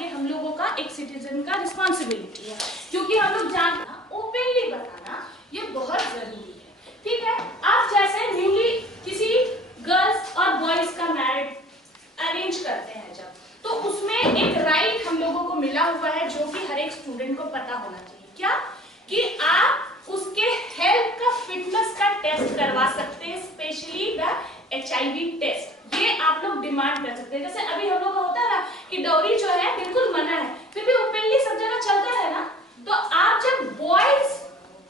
ये हम लोगों का एक सिटीजन का रिस्पॉन्सिबिलिटी है, क्योंकि हम लोग जानना, ओपनली बताना ये बहुत जरूरी है। ठीक है, आप जैसे न्यूली किसी गर्ल्स और बॉयज का मैरिज अरेंज करते हैं जब, तो उसमें एक राइट हम लोगों को मिला हुआ है जो कि हर एक स्टूडेंट को पता होना चाहिए। क्या? कि आप उसके हेल्थ का फिटनेस का टेस्ट करवा सकते हैं, स्पेशली द HIV टेस्ट। ये आप लोग डिमांड कर सकते हैं। जैसे अभी हम लोग का होता है ना कि डाउरी जो है बिल्कुल मना है, फिर भी ओपनली सब जगह चलता है ना, तो आप जब बॉयज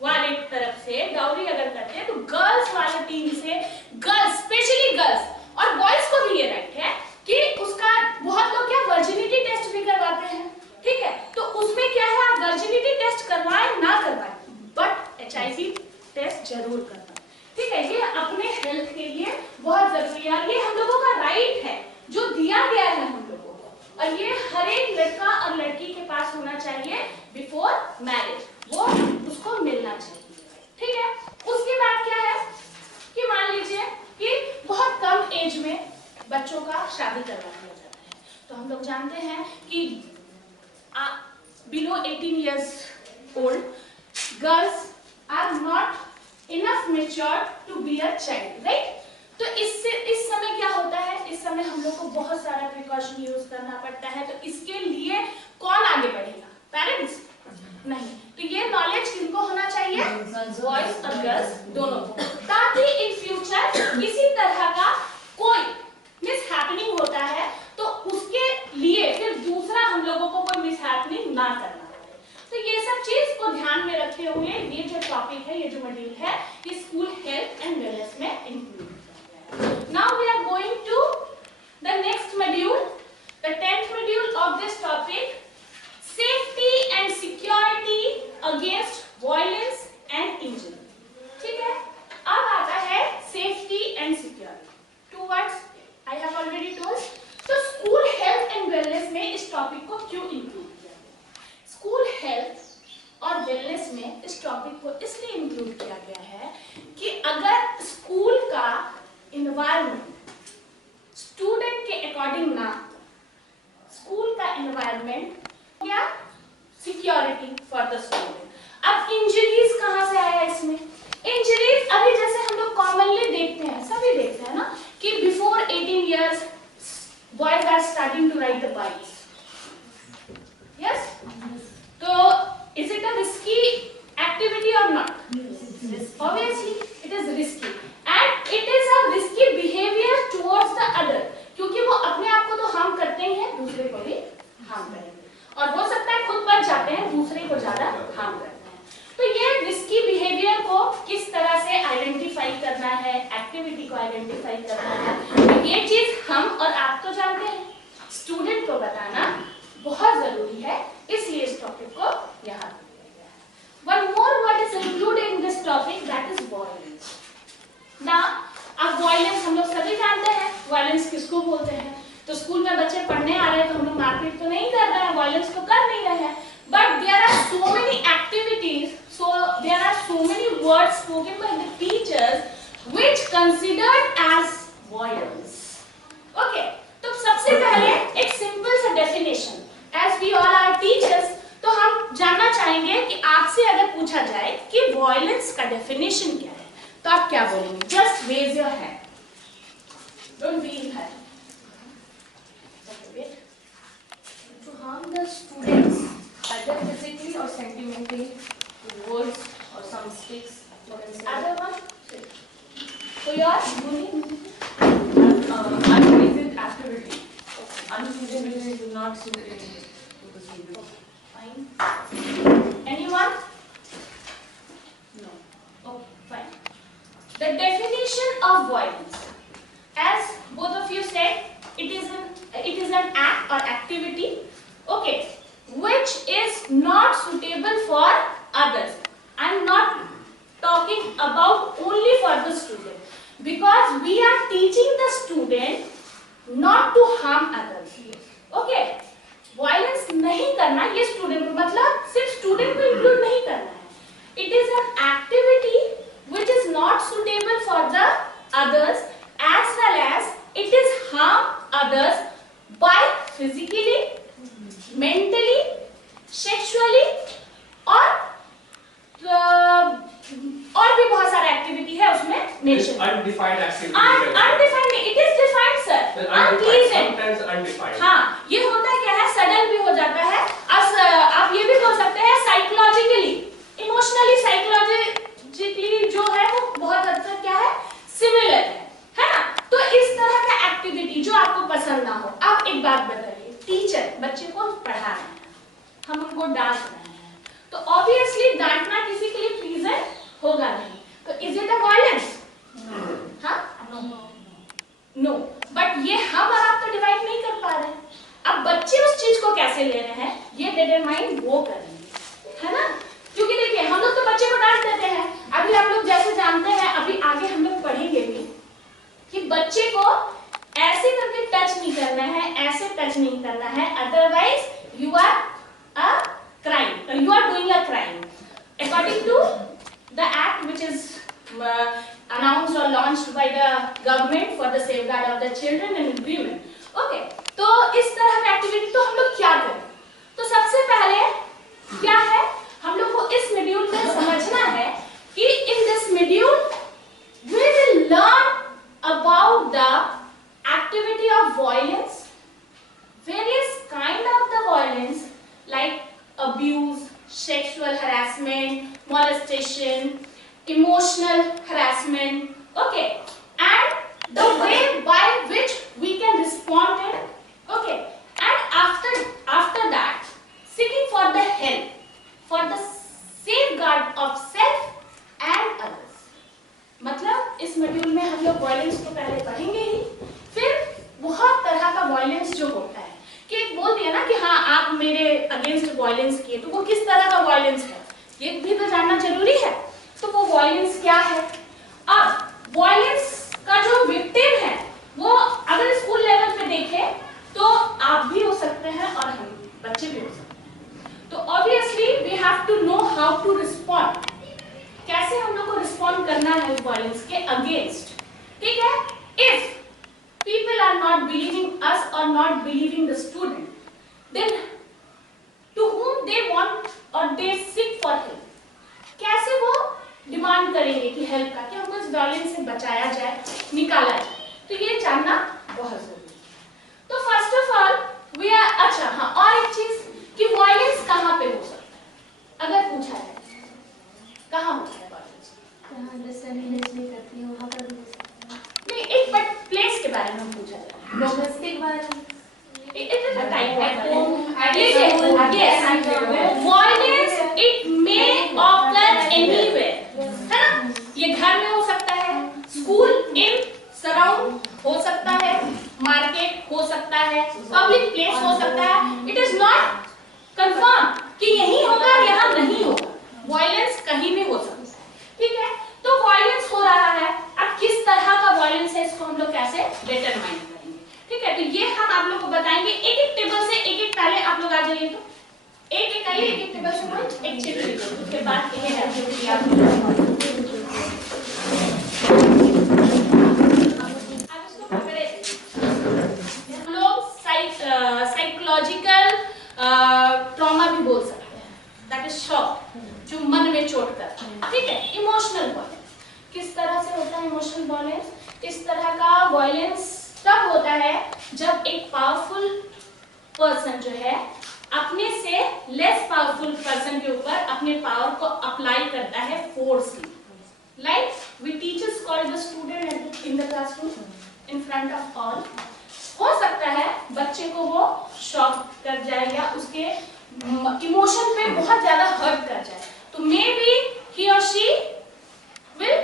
वाले तरफ से डाउरी अगर करते हैं तो गर्ल्स वाले टीम से गर्ल्स, स्पेशली गर्ल्स और बॉयज को भी ये राइट है कि उसका, बहुत लोग क्या वर्जिनिटी टेस्ट भी करवाते हैं। ठीक है, तो उसमें क्या है, आप वर्जिनिटी टेस्ट करवाएं ना करवाएं, बट HIV टेस्ट जरूर करवाएं। ठीक है, ये अपने हेल्थ के लिए बहुत जरूरी है, ये हम लोगों का राइट है जो दिया गया है हम लोगों को, और ये हर एक लड़का और लड़की के पास होना चाहिए बिफोर मैरिज, वो उसको मिलना चाहिए। ठीक है, उसके बाद क्या है कि मान लीजिए कि बहुत कम एज में बच्चों का शादी करवा दिया जाता है, तो हम लोग जानते हैं कि below 18 years old girls are not enough mature to be a child, right? तो इससे इस समय क्या होता है, इस समय हम लोग को बहुत सारा प्रिकॉशन यूज करना पड़ता है, तो इसके लिए कौन आगे बढ़ेगा? पेरेंट्स? नहीं, तो ये नॉलेज किनको होना चाहिए? बॉयज और गर्ल्स दोनों को, ताकि इन फ्यूचर किसी तरह का कोई मिस हैपनिंग होता है तो उसके लिए फिर दूसरा हम लोगों को कोई मिस हैपनिंग ना करना पड़े। तो ये सब चीज को ध्यान में रखते हुए ये जो टॉपिक है, ये जो मॉड्यूल है, ये स्कूल हेल्थ एंड वेलनेस में इंक्लूड किया गया है। Now we are going to the next module, the 10th module of this topic, safety and security against violence and injury. ठीक है, अब आता है safety and security. 2 words I have already told. तो स्कूल हेल्थ एंड वेलनेस में इस topic को क्यों इंक्लूड किया गया? स्कूल हेल्थ और वेलनेस में इस टॉपिक को इसलिए इंक्लूड किया गया है कि अगर स्कूल का एनवायरनमेंट स्टूडेंट के अकॉर्डिंग ना, स्कूल का एनवायरनमेंट क्या, सिक्योरिटी फॉर द स्टूडेंट। अब इंजरीज कहां से आया इसमें? इंजरीज अभी जैसे हम लोग कॉमनली देखते हैं, सभी देखते हैं ना कि before 18 years boys are starting to ride the bikes. Yes? So is it a risky activity or not? Obviously it is risky, and it is a risky behavior towards the other, क्योंकि वो अपने आप को तो harm करते ही हैं, दूसरे को भी हार्म करेंगे, और हो सकता है खुद बच जाते हैं, दूसरे को ज्यादा हार्म करते हैं। तो ये रिस्की बिहेवियर को किस तरह से आइडेंटिफाई करना है, एक्टिविटी को आइडेंटिफाई करना है, तो ये चीज हम और आप तो जानते हैं, स्टूडेंट को बताना बहुत जरूरी है, इसलिए इस टॉपिक को यहाँ दिया गया है। One more word is included in this topic, that is violence. Now, अब violence हम लोग सभी जानते हैं, violence किसको बोलते हैं? तो स्कूल में बच्चे पढ़ने आ रहे हैं तो हम लोग मारपीट तो नहीं कर रहे हैं, violence तो कर नहीं रहे हैं, but there are so many activities, so there are so many words spoken by the teachers which considered as violence. Okay, तो सबसे पहले एक सिंपल सा definition, as we all are teachers, तो हम जानना चाहेंगे कि आपसे अगर पूछा जाए कि violence का डेफिनेशन क्या है, तो आप क्या बोलेंगे? Just raise your hand. Don't be in hurry. To harm the students, either physically or sentimentally, with words or some sticks. Other one? So yours? Unpleasant activity. Unpleasant means is not suited to the student. Fine. Anyone? No. Okay, fine. The definition of violence, as both of you said, it is an act or activity, okay, which is not suitable for others. I am not talking about only for the student, because we are teaching the student not to harm others. Okay, violence नहीं करना, ये student को, मतलब सिर्फ student को include नहीं करना है. It is an activity which is not suitable for the others, as well as it is harm others by physically, mentally, sexually और भी बहुत सारे एक्टिविटी है उसमें मेंशन। अनडिफाइंड एक्टिविटी, अनडिफाइंड नहीं, it is defined sir, unpleasant. Sometimes undefined. हाँ, ये होता क्या है, सडन भी हो जाता है। आप ये भी बोल सकते हैं साइकोलॉजिकली, इमोशनली, साइकोलॉजिकली जो है वो बहुत हद तक क्या है, सिमिलर है ना। तो इस तरह का एक्टिविटी जो आपको पसंद ना हो। आप एक बात बताइए, टीचर बच्चे को पढ़ा रहे हैं, हम उनको डांट रहे हैं, तो ऑब्वियसली डांटना किसी के लिए प्लीजेंट होगा नहीं, तो इज इट अ वायलेंस? हाँ, नो। बट ये हम और आप तो डिवाइड नहीं कर पा रहे। अब बच्चे उस चीज को कैसे ले रहे हैं ये डिटरमाइन वो करेंगे, है ना। क्योंकि देखिए हम लोग तो बच्चे को डांट देते हैं, अभी आप लोग जैसे जानते हैं, अभी आगे हम लोग पढ़ेंगे भी कि बच्चे को ऐसे करके टच नहीं करना है, ऐसे टच नहीं करना है, otherwise you are a crime, you are doing a crime according to the act which is announced or launched by the government for the safeguard of the children and women. Okay, तो इस तरह का activity तो हम लोग क्या करें? तो सबसे पहले क्या है, हम लोग को इस मॉड्यूल में समझना है कि in this module we will learn about the activity of violence, various kind of the violence like abuse, sexual harassment, molestation, emotional harassment, okay, and the way by which we can respond it, okay, and after that seeking for the help for the safeguard of self and others. मतलब इस module में हम लोग violence तो पहले पढ़ेंगे ही, फिर बहुत तरह का वायलेंस जो होता है कि बोल दिया ना कि हाँ आप मेरे अगेंस्ट वायलेंस किए, तो वो किस तरह का वायलेंस है ये भी तो जानना जरूरी है। तो वो वायलेंस क्या है? अब वायलेंस का जो विक्टिम है वो अगर स्कूल लेवल पे देखें तो आप भी हो सकते हैं और हम बच्चे भी हो सकते हैं। तो obviously we have to know how to respond, कैसे हम लोग को रिस्पॉन्ड करना है वायलेंस के अगेंस्ट, ठीक है। If people are not believing us or not believing the student, then to whom they want or they seek for help, कैसे वो डिमांड करेंगे कि हेल्प का, कि हमको इस वायलेंस से बचाया जाए, निकाला जाए, तो ये जानना बहुत जरूरी है। तो first of all we are, अच्छा हाँ, और एक चीज कि वायलेंस कहाँ पे हो सकता है, अगर पूछा जाए कहाँ होता है वायलेंस? नहीं करती है वहाँ पर भी हो सकता है। नहीं, एक बट प्लेस के बारे में पूछा जाए, domestic violence, it is a type at home, yes, violence it may occur anywhere, है ना। ये घर में हो सकता है, स्कूल इन सराउंड हो सकता है, मार्केट हो सकता है, पब्लिक प्लेस हो सकता है। इट इज नॉट कंफर्म कि यही होगा यहाँ नहीं होगा, वायलेंस कहीं भी हो सकता है, ठीक है। तो वायलेंस हो रहा है, अब किस तरह का वायलेंस है इसको हम लोग कैसे डिटरमाइन करेंगे, ठीक है। तो ये हम आप लोग को बताएंगे, एक एक टेबल से एक एक, पहले आप लोग आ जाइए, तो एक एक आइए, एक एक टेबल से कोई एक चीज लीजिए, उसके बाद एक एक एक्टिविटी आप इसको पकड़े। हम लोग साइकोलॉजिकल ट्रॉमा भी बोल सकते हैं, दैट इज शॉक, जो मन में चोट करता है, ठीक है। इमोशनल वायलेंस किस तरह से होता है? इमोशनल वायलेंस इस तरह का वायलेंस तब होता है जब एक पावरफुल पर्सन जो है अपने से लेस पावरफुल पर्सन के ऊपर अपने पावर को अप्लाई करता है forcely, like we teachers call the student in the classroom in front of all. हो सकता है बच्चे को वो शॉक कर जाए या उसके इमोशन पे बहुत ज्यादा हर्ट कर जाए, तो मे बी ही और she will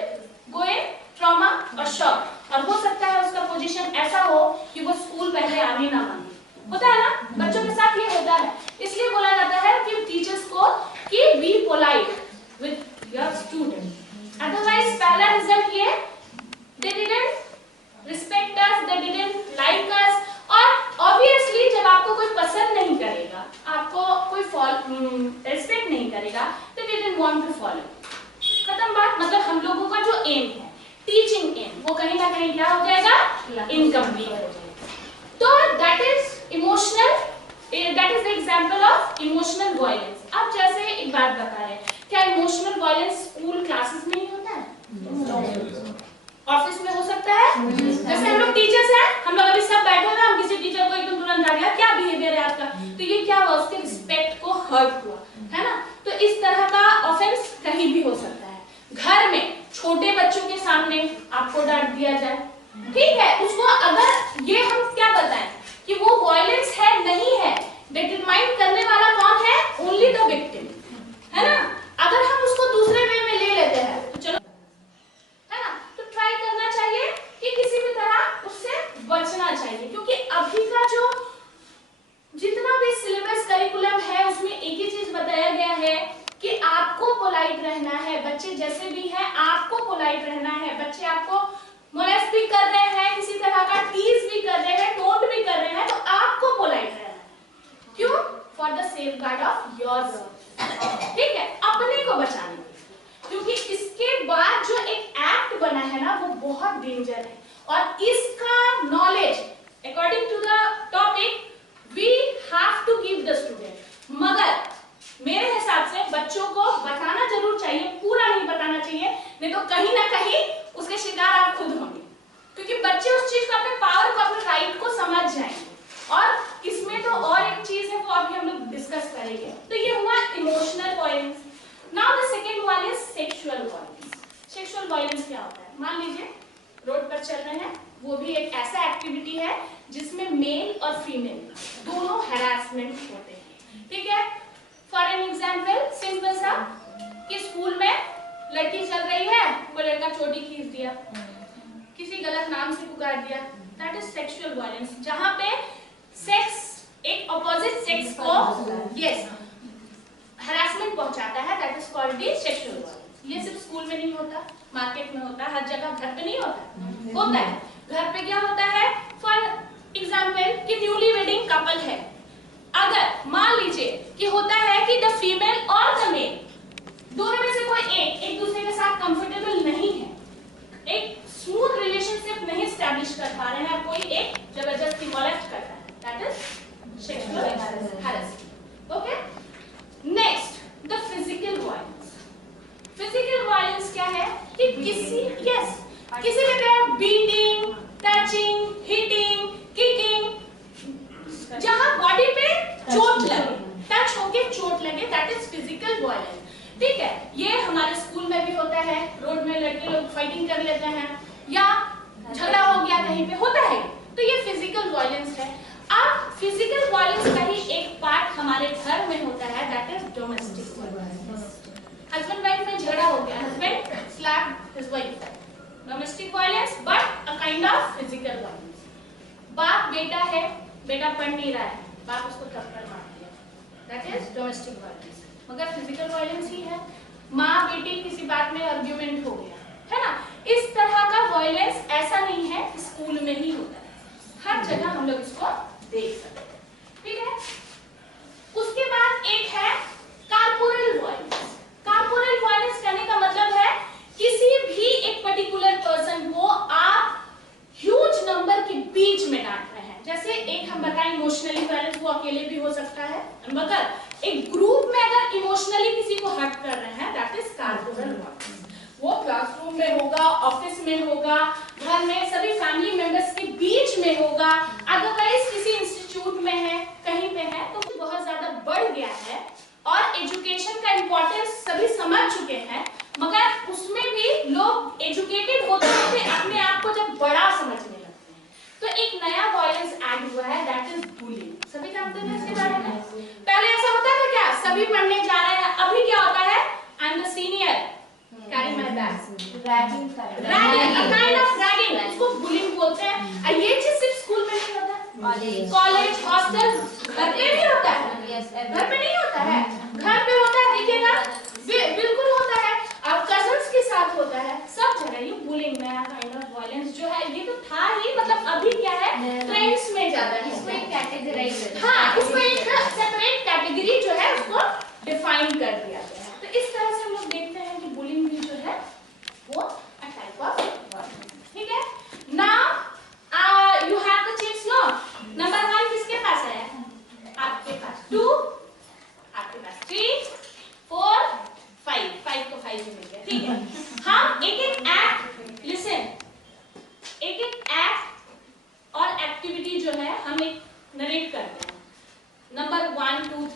go in trauma और शॉक, और हो सकता है उसका पोजीशन ऐसा हो कि वो स्कूल पहले आने ना मांगे। होता है ना, बच्चों के साथ ये होता है, इसलिए बोला जाता है कि टीचर्स को कि be polite with your student, otherwise पहला रिजल्ट ये they didn't respect us, they didn't like us, और ऑब्वियसली जब आपको कोई पसंद नहीं करेगा, आपको कोई रिस्पेक्ट नहीं करेगा, they didn't want to follow, खत्म बात। मतलब हम लोगों का जो एम है, टीचिंग एम, वो कहीं ना कहीं क्या हो जाएगा, इनकम्प्लीट हो जाएगा। तो that is example of emotional violence. अब जैसे एक बात बता रहे हैं, क्या इमोशनल वायलेंस स्कूल क्लासेस में ही होता है? ऑफिस में हो सकता है? जैसे हम लोग टीचर्स हैं, हम लोग अभी सब बैठे हैं, हम किसी टीचर को एकदम तुरंत आ गया क्या बिहेवियर है आपका, तो ये क्या हुआ, उसके रिस्पेक्ट को हर्ट हुआ, है ना। तो इस तरह का ऑफेंस कहीं भी हो सकता है। घर में छोटे बच्चों के सामने आपको डांट दिया जाए, ठीक है, उसको अगर ये हम क्या बताएं कि वो वायलेंस है नहीं है, डिटरमाइन करने वाला कौन है? ओनली द विक्टिम, है ना। अगर हम उसको दूसरे वे में ले लेते हैं तो चलो, है ना, तो ट्राई करना चाहिए कि किसी भी तरह उससे बचना चाहिए, क्योंकि अभी का जो जितना भी सिलेबस करिकुलम है उसमें एक ही चीज बताया गया है कि आपको पोलाइट रहना है, बच्चे जैसे भी हैं आपको पोलाइट रहना है। बच्चे आपको मोलेस्ट भी कर रहे हैं, किसी तरह का टीज भी कर रहे हैं, टोंट भी कर रहे हैं, तो आपको पोलाइट रहना है। क्यों? For the safeguard of yourself, ठीक है, अपने को बचाने के लिए। क्योंकि इसके बाद जो एक एक्ट बना है ना वो बहुत डेंजर है, और इसका knowledge according to the topic we have to give the student. मगर मेरे हिसाब से बच्चों को बताना जरूर चाहिए, पूरा नहीं बताना चाहिए, नहीं तो कहीं ना कहीं उसके शिकार आप खुद होंगे, क्योंकि बच्चे उस चीज को, अपने पावर को, अपने राइट को समझ जाएंगे। और इसमें तो और एक चीज है वो अभी हम लोग डिस्कस करेंगे। तो ये हुआ emotional violence. Now the second one is sexual violence. Sexual violence क्या होता है? मान लीजिए रोड पर चल रहे हैं, वो भी एक ऐसा एक्टिविटी है जिसमें मेल और फीमेल दोनों हैरासमेंट होते हैं, ठीक है। फॉर एन एग्जाम्पल सिंपल सा कि स्कूल में लड़की चल रही है, वो लड़का चोटी खींच दिया, किसी गलत नाम से पुकार दिया, दैट इज सेक्सुअल वायलेंस। जहां पे सेक्स, एक ऑपोजिट सेक्स को यस हरासमेंट पहुंचाता है, that is called the sexual violence. ये सिर्फ स्कूल में नहीं होता, मार्केट में होता है, हर जगह। घर पे नहीं होता, होता है। घर पे क्या होता है? फॉर एग्जाम्पल कि न्यूली वेडिंग कपल है, अगर मान लीजिए कि होता है कि द फीमेल और द मेल दोनों में से कोई एक दूसरे के साथ कंफर्टेबल नहीं है, एक स्मूथ रिलेशनशिप नहीं स्टैब्लिश कर पा रहे हैं, कोई एक जबरदस्ती मोलेस्ट करता है, that is sexual harassment. Okay, next the physical violence. Physical violence क्या है कि किसी भी तरह बीटिंग, टचिंग, हिटिंग, किकिंग, जहां बॉडी पे चोट लगे, टच होके चोट लगे, दैट इज फिजिकल वायलेंस, ठीक है। ये हमारे स्कूल में भी होता है, रोड में लड़के लोग फाइटिंग कर लेते हैं या झगड़ा हो गया कहीं पे, होता है, तो ये फिजिकल वायलेंस है। अब फिजिकल वायलेंस का ही एक पार्ट हमारे घर में होता है, that is domestic violence. Husband wife में झगड़ा हो गया, husband slap his wife, domestic violence but a kind of physical violence. बाप बेटा है, बेटा पढ़ नहीं रहा है, बाप उसको थप्पड़ मार दिया, दैट इज डोमेस्टिक वायलेंस, मगर फिजिकल वायलेंस ही है। माँ बेटी किसी बात में आर्ग्यूमेंट हो गया, है ना। इस तरह का वायलेंस ऐसा नहीं है कि स्कूल में ही होता है, हर जगह हम लोग इसको देख सकते हैं, ठीक है। उसके बाद एक है कार्पोरल वायलेंस। कार्पोरल वायलेंस कहने का मतलब है किसी भी एक पर्टिकुलर पर्सन को आप ह्यूज नंबर के बीच में डांट रहे हैं। जैसे एक हम बताएं इमोशनली वायलेंस, वो अकेले भी हो सकता है, मगर एक ग्रुप में अगर इमोशनली किसी को हर्ट कर रहे हैं, दैट इज कार्पोरल वायलेंस। वो क्लासरूम में होगा, ऑफिस में होगा, घर में सभी फैमिली मेंबर्स के बीच में होगा, अदरवाइज किसी इंस्टीट्यूट में है, कहीं पे है, तो बहुत ज्यादा बढ़ गया है। और एजुकेशन का इंपॉर्टेंस सभी समझ चुके हैं, मगर उसमें भी लोग एजुकेटेड होते होते अपने आप को जब बड़ा समझने लगते हैं, तो एक नया वायलेंस ऐड हुआ है, दैट इज बुलिंग। सभी जानते हैं इसके बारे में? पहले ऐसा होता था क्या, सभी पढ़ने जा रहे हैं, अभी क्या होता है, I am the senior, carry my bag, ragging, a kind of ragging, इसको बुलिंग बोलते हैं। और ये चीज सिर्फ स्कूल में नहीं होता, कॉलेज, हॉस्टल, घर पे भी होता है, घर पे नहीं होता है, घर पे होता है, देखिएगा, बिल्कुल होता है, अब कजन्स के साथ होता है, सब जगह ये बुलिंग, नया काइंड ऑफ वायलेंस जो है, ये तो था ही, मतलब अभी क्या है, ट्रेंड्स में ज्यादा है, इसको एक कैटेगराइज, हाँ, इसको एक सेपरेट कैटेगरी जो है उसको डिफाइन कर दिया गया है। तो इस तरह से हम लोग देखते हैं कि बुलिंग भी जो है वो अ टाइप ऑफ वायलेंस, ठीक है। Now you have the chips, no, number 1 किसके पास है? आपके पास। 2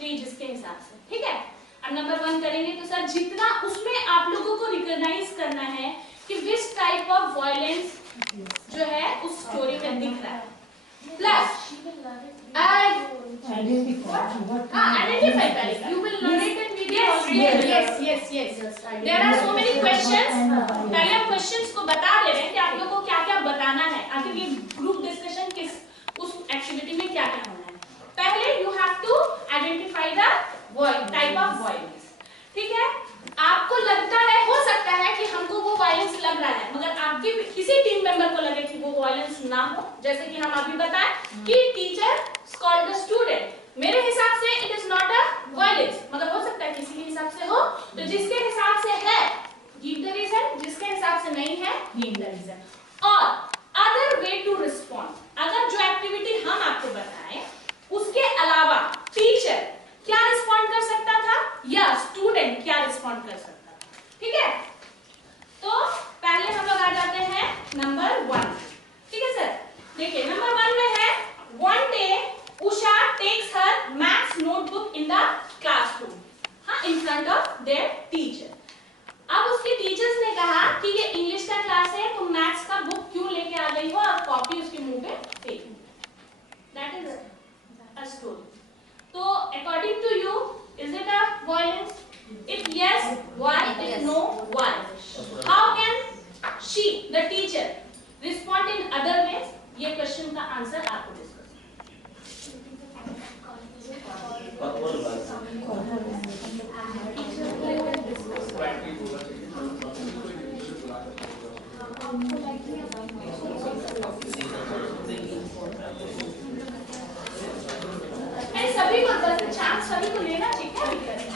3 जिसके हिसाब से, ठीक है। अब नंबर 1 करेंगे तो सर जितना उसमें आप लोगों को रिकॉग्नाइज करना है कि विच टाइप ऑफ वायलेंस जो है उस स्टोरी में दिख रहा है, प्लस identify पहले, you will narrate and video. Yes. There are so many questions. पहले हम questions को बता दे रहे हैं कि आप लोगों को क्या-क्या बताना है, आखिर ये ग्रुप डिस्कशन किस उस एक्टिविटी में क्या-क्या होना है। पहले you have to identify the type of violence, ठीक है। आपको लगता है, हो सकता है कि हमको वो वायलेंस लग रहा है, मगर आपके किसी टीम मेंबर को लगे कि वो वायलेंस ना हो, जैसे कि हम अभी बताएं कि टीचर स्कॉल्ड द स्टूडेंट, मेरे हिसाब से it is not a violence, मगर हो सकता है किसी के हिसाब से हो, तो जिसके हिसाब से है गिव द रीजन, जिसके हिसाब से नहीं है गिव द रीजन। और अदर वे टू रिस्पॉन्ड, अगर जो एक्टिविटी हम आपको बताएं उसके अलावा टीचर क्या रिस्पॉन्ड कर सकता था या स्टूडेंट क्या रिस्पॉन्ड कर सकता था, ठीक है। तो पहले हम लोग आ जाते हैं नंबर 1, ठीक है सर। देखिए नंबर 1 में है one day Usha takes her maths notebook in the classroom, हाँ, in front of their teacher. अब उसके टीचर्स ने कहा कि ये इंग्लिश का क्लास है, तुम मैथ्स का बुक क्यों लेके आ गई हो और कॉपी उसके मुंह पे फेंक दी। That is a story. So according to you, is it a violence? If yes, why? If no, why? How can she, the teacher, respond in other ways? ये क्वेश्चन का आंसर आपको डिस्कस। सभी को चांस सभी को लेना चाहिए, क्या दिक्कत है?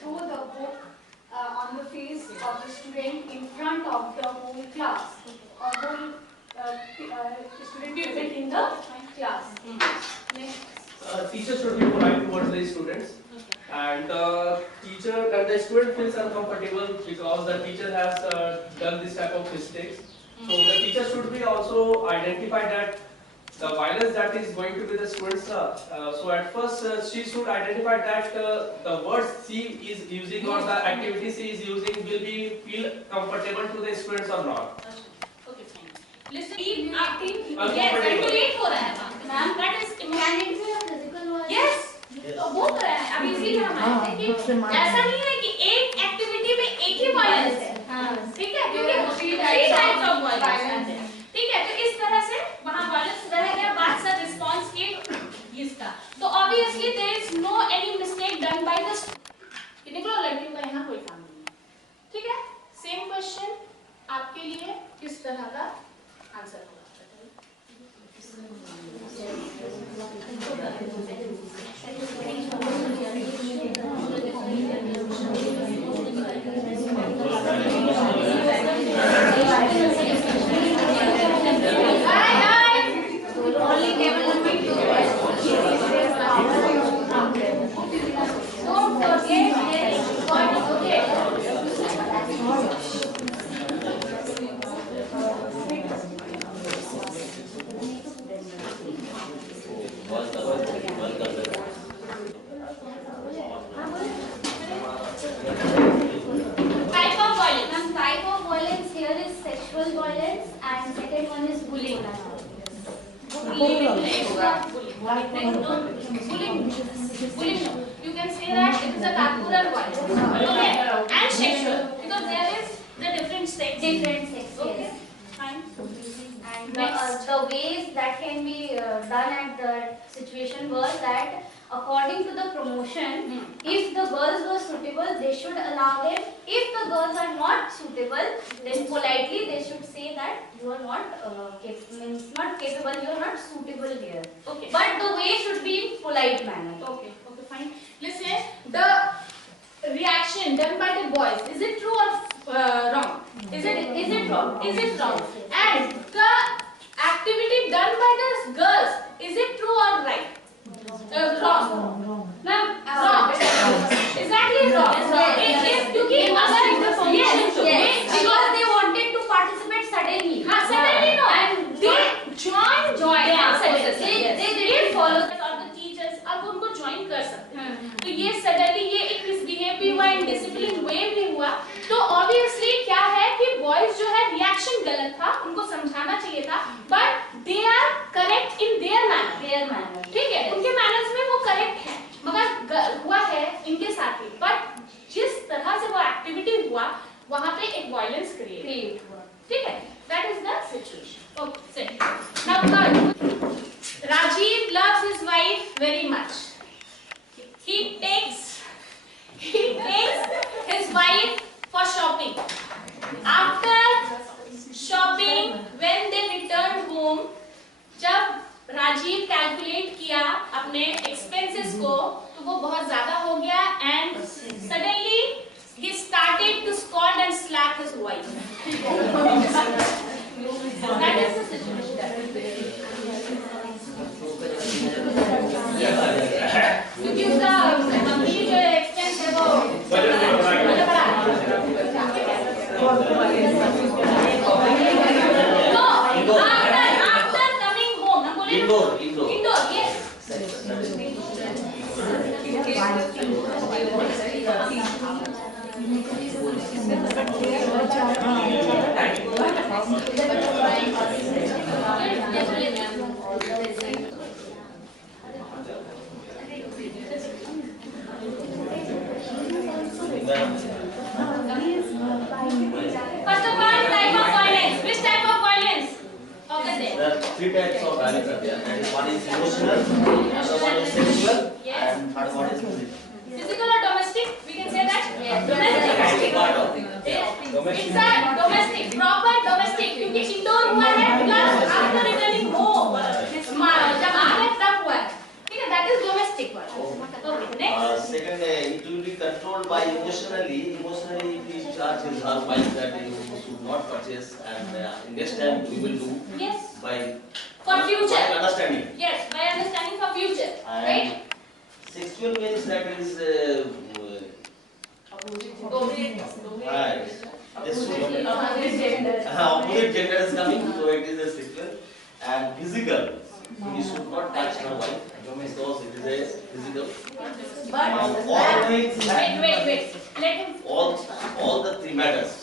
Throw the book on the face of the student in front of the whole class, or whole student present in the class. Teacher should be polite towards the students, and teacher and the student feels uncomfortable because the teacher has done this type of mistakes. So the teacher should be also identify that the violence that is going to be the students. So at first she should identify that the words she is using or the activity she is using will be feel comfortable to the students or not. Okay, fine. Listen, yes, manipulate हो रहा है ma'am, that is Can it be a physical violence? yes, तो वो कर रहा है। अब इसीलिए हम आए थे कि ऐसा नहीं है कि एक एक्टिविटी में एक ही वायलेंस है, ठीक है, क्योंकि थ्री टाइप्स ऑफ वायलेंस है, ठीक है। तो इस तरह से वहाँ वायलेंस रह गया, बात सर रिस्पॉन्स की इसका, तो obviously there is no any mistake done by the, निकलो लड़कियों का यहाँ कोई काम नहीं है, ठीक है। सेम क्वेश्चन आपके लिए किस तरह का आंसर होगा? You can say that it is a corporal violence, okay, and sexual, because there is the different sex. Okay, fine. And the ways that can be done at the situation was that according to the promotion, if the girls were suitable, they should allow them. If the girls are not suitable, then politely they should say that you are not not capable, you are not suitable here. Okay. But the way should be in polite manner. Okay, fine. Listen, the reaction done by the boys, is it true or wrong? Is it wrong? Is it wrong? And the activity done by the girls, is it true or right? Wrong. Ma'am, wrong. Exactly wrong. If क्योंकि अगर yes, Rajiv calculate किया अपने expenses को, तो वो बहुत ज्यादा हो गया and suddenly he started to scold and slap his wife. That is the situation. क्योंकि उसका मंथली जो एक्सपेंस है वो after coming home, हम बोले indoor, yes. First of all, type of violence. Which type of violence? There are 3 types of violence are there. And one is emotional, another one is sexual, and third one is physical. Physical or domestic? We can say that. Yes. Domestic. Part of it. It's a domestic, proper domestic. क्योंकि indoor हुआ है plus after returning home जब आ गए तब हुआ है, ठीक है? That is domestic one. Okay, next. Second, it will be controlled by emotionally. Emotionally, it is charged his her wife that you should not purchase, and next time we will do Yes. by For future. by understanding. Yes, by understanding for future, And right? sexual means that is right. This should opposite gender is coming, so it is a sexual. And physical, you should not touch her wife because it is a physical. But Always wait. Let him. all the 3 matters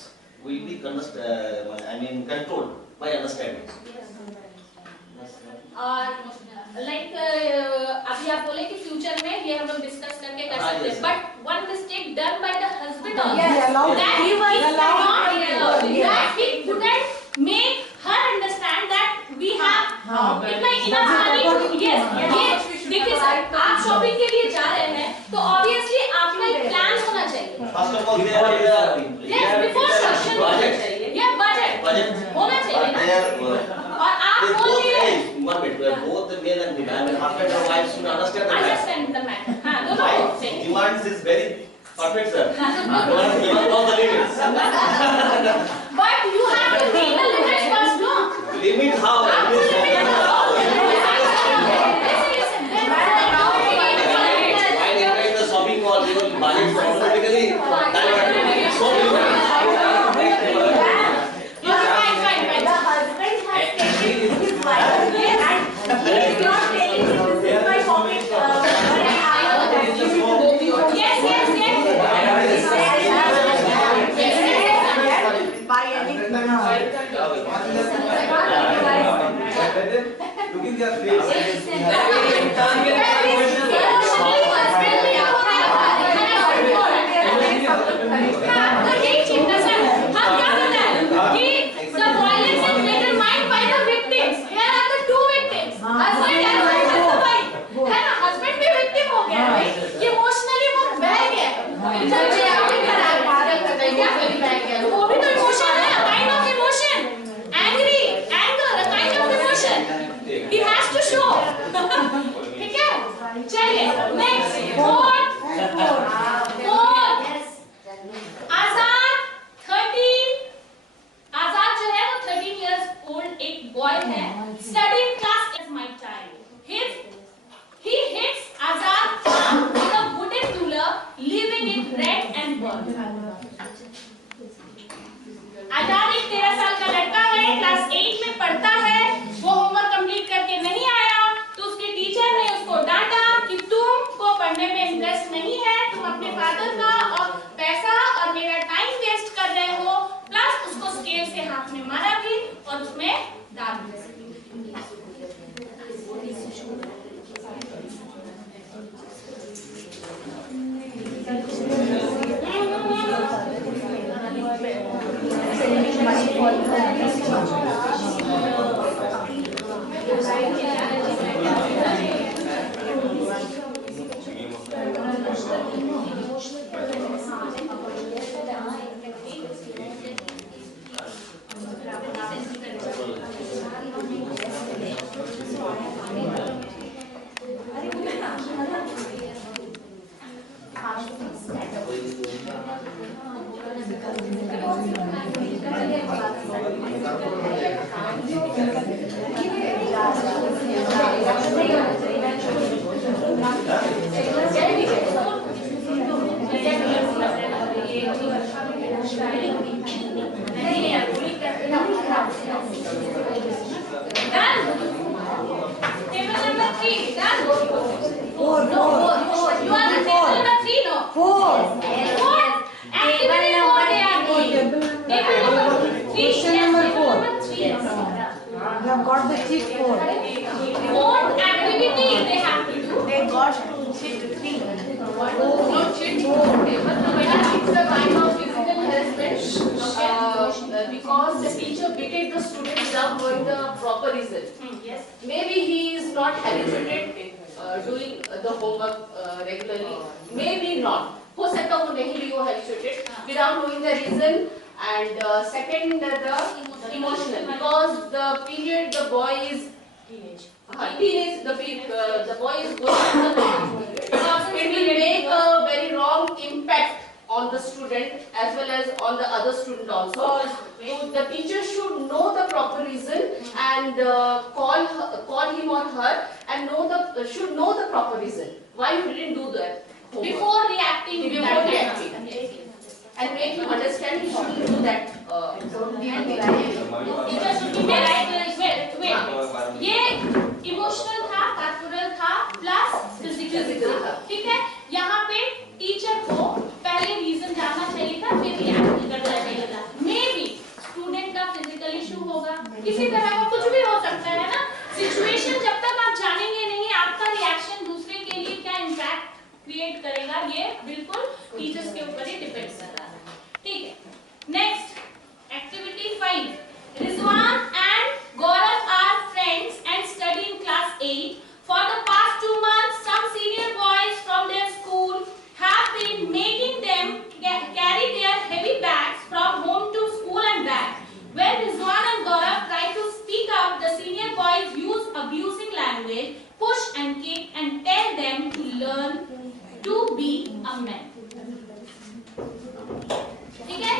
will be controlled by understanding. और like अभी आप बोले कि future में ये हम लोग discuss करके कर सकते हैं, but one mistake done by the husband also that he was not that he couldn't make her understand that we have enough money. Yes, देखिए सर, आप शॉपिंग के लिए जा रहे हैं तो ऑब्वियसली आपका एक प्लान होना चाहिए. First of all, Yes, before shopping होना चाहिए. ये बजट होना चाहिए. और आप बोल रहे हैं one minute, both the male and female, husband and wife should understand the matter. हाँ, दोनों Wife को चाहिए. demands is very perfect, sir. Given all the limits. But you have to read the limits first, no? Limit how? आपको limit While listen. entering the shopping mall, you will budget automatically. So Fine. The husband has taken his wife and he is not telling him this is my pocket Yes. by any Looking their face. वो भी तो emotion है, kind of emotion, angry, anger, a kind of emotion. He has to show. ठीक है? चलिए, next, fourth. आजाद जो है वो 13 years old एक boy है, studying class is my child. He hits Azad with a wooden ruler, leaving it red and burned. आजाद एक 13 साल का लड़का है, क्लास 8 में पढ़ता है, वो होमवर्क कंप्लीट करके नहीं आया, तो उसके टीचर ने उसको डांटा कि तुमको पढ़ने में इंटरेस्ट नहीं है, तुम अपने फादर का और पैसा और मेरा टाइम वेस्ट कर रहे हो, प्लस उसको स्केल से हाथ में मारा भी और उसमें दाग भी लगी. Question number 4. You have got the cheat code. What activity they have to do? They got to cheat 3. No cheat code. It's a kind of physical harassment because the teacher beated the student without knowing the proper reason. Yes. Maybe he is not habituated doing the homework regularly. Maybe not. हो सकता है वो नहीं भी वो habituated without knowing the reason. And second, the emotional, because the period the boy is teenage, the boy is going through the teenage period. It will make a very wrong impact on the student as well as on the other student also. So the teacher should know the proper reason and call him or her and should know the proper reason why you didn't do that homework. Before reacting. And make him understand he shouldn't do that. Teacher should be wait. ये emotional था, corporeal था, plus physical था, ठीक है? यहाँ पे teacher को पहले रीजन जानना चाहिए था, फिर रिएक्ट करना चाहिए था। मे बी स्टूडेंट का फिजिकल इशू होगा, किसी तरह का कुछ भी हो सकता है ना। सिचुएशन जब तक आप जानेंगे नहीं, आपका रिएक्शन दूसरे के लिए क्या इम्पैक्ट क्रिएट करेगा, ये बिल्कुल टीचर्स के ऊपर ही डिपेंड कर रहा है, ठीक है? Next activity 5. Rizwan and Gaurav are friends and study in class 8. For the past 2 months, some senior boys from their school have been making them carry their heavy bags from home to school and back. When Rizwan and Gaurav try to speak up, the senior boys use abusing language, push and kick, and tell them to learn to be a man. ठीक है?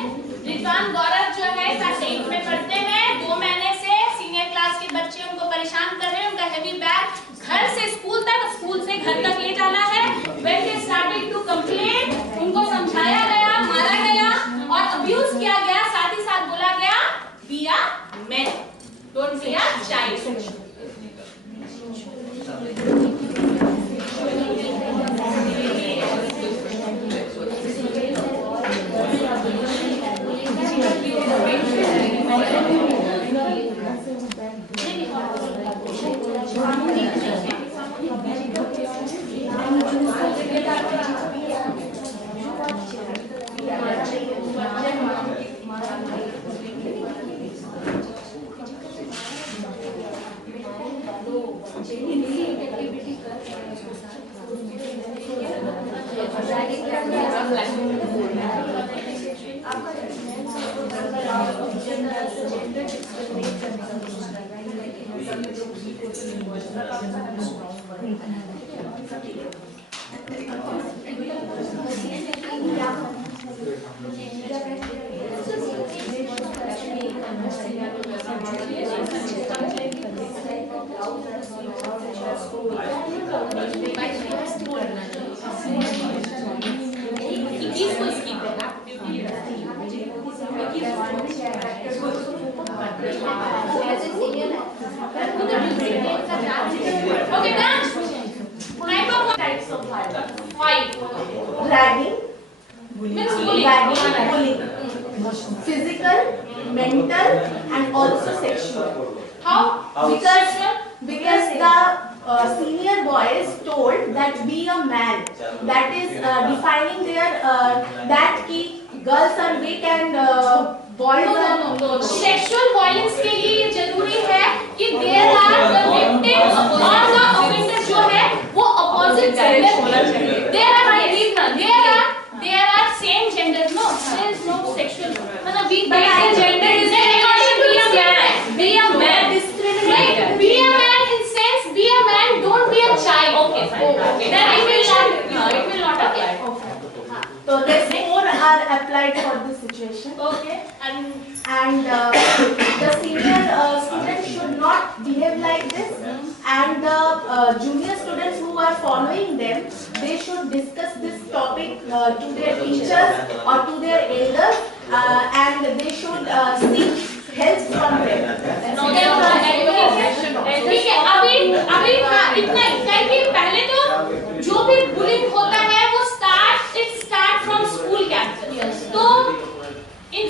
रिजवान गौरव जो है class 8 में पढ़ते हैं, 2 महीने से senior class के बच्चे उनको परेशान कर रहे हैं। उनका हेवी बैग घर से स्कूल तक, स्कूल से घर तक ले जाना है। When they started to complain, उनको समझाया गया, मारा गया और अब्यूज किया गया, साथ ही साथ बोला गया be a man, don't be a child. Okay, done. Type of types of violence. 5. Ragging, Means bullying. bullying, physical, mental, and also sexual. How? Because the senior boys told that be a man. That is defining their that ki girls are weak and boys are. No. Sexual violence के लिए ये जरूरी है कि there are the victims और the offenders जो है वो opposite gender के। There are same gender. No, there is no sexual. मतलब we gender is according to be a man. Right? Be a man in sense be a man. Don't be a child. Okay, fine. Okay. Then it will not apply. So this 4 are applied for this situation. Okay. And the senior students should not behave like this, and the junior students who are following them, they should discuss this topic to their teachers or to their elders, and they should seek help from them. ठीक है, अभी हाँ इतना है कि पहले तो जो भी बुलिंग होता है वो स्टार्ट फ्रॉम स्कूल कैंपस। तो इन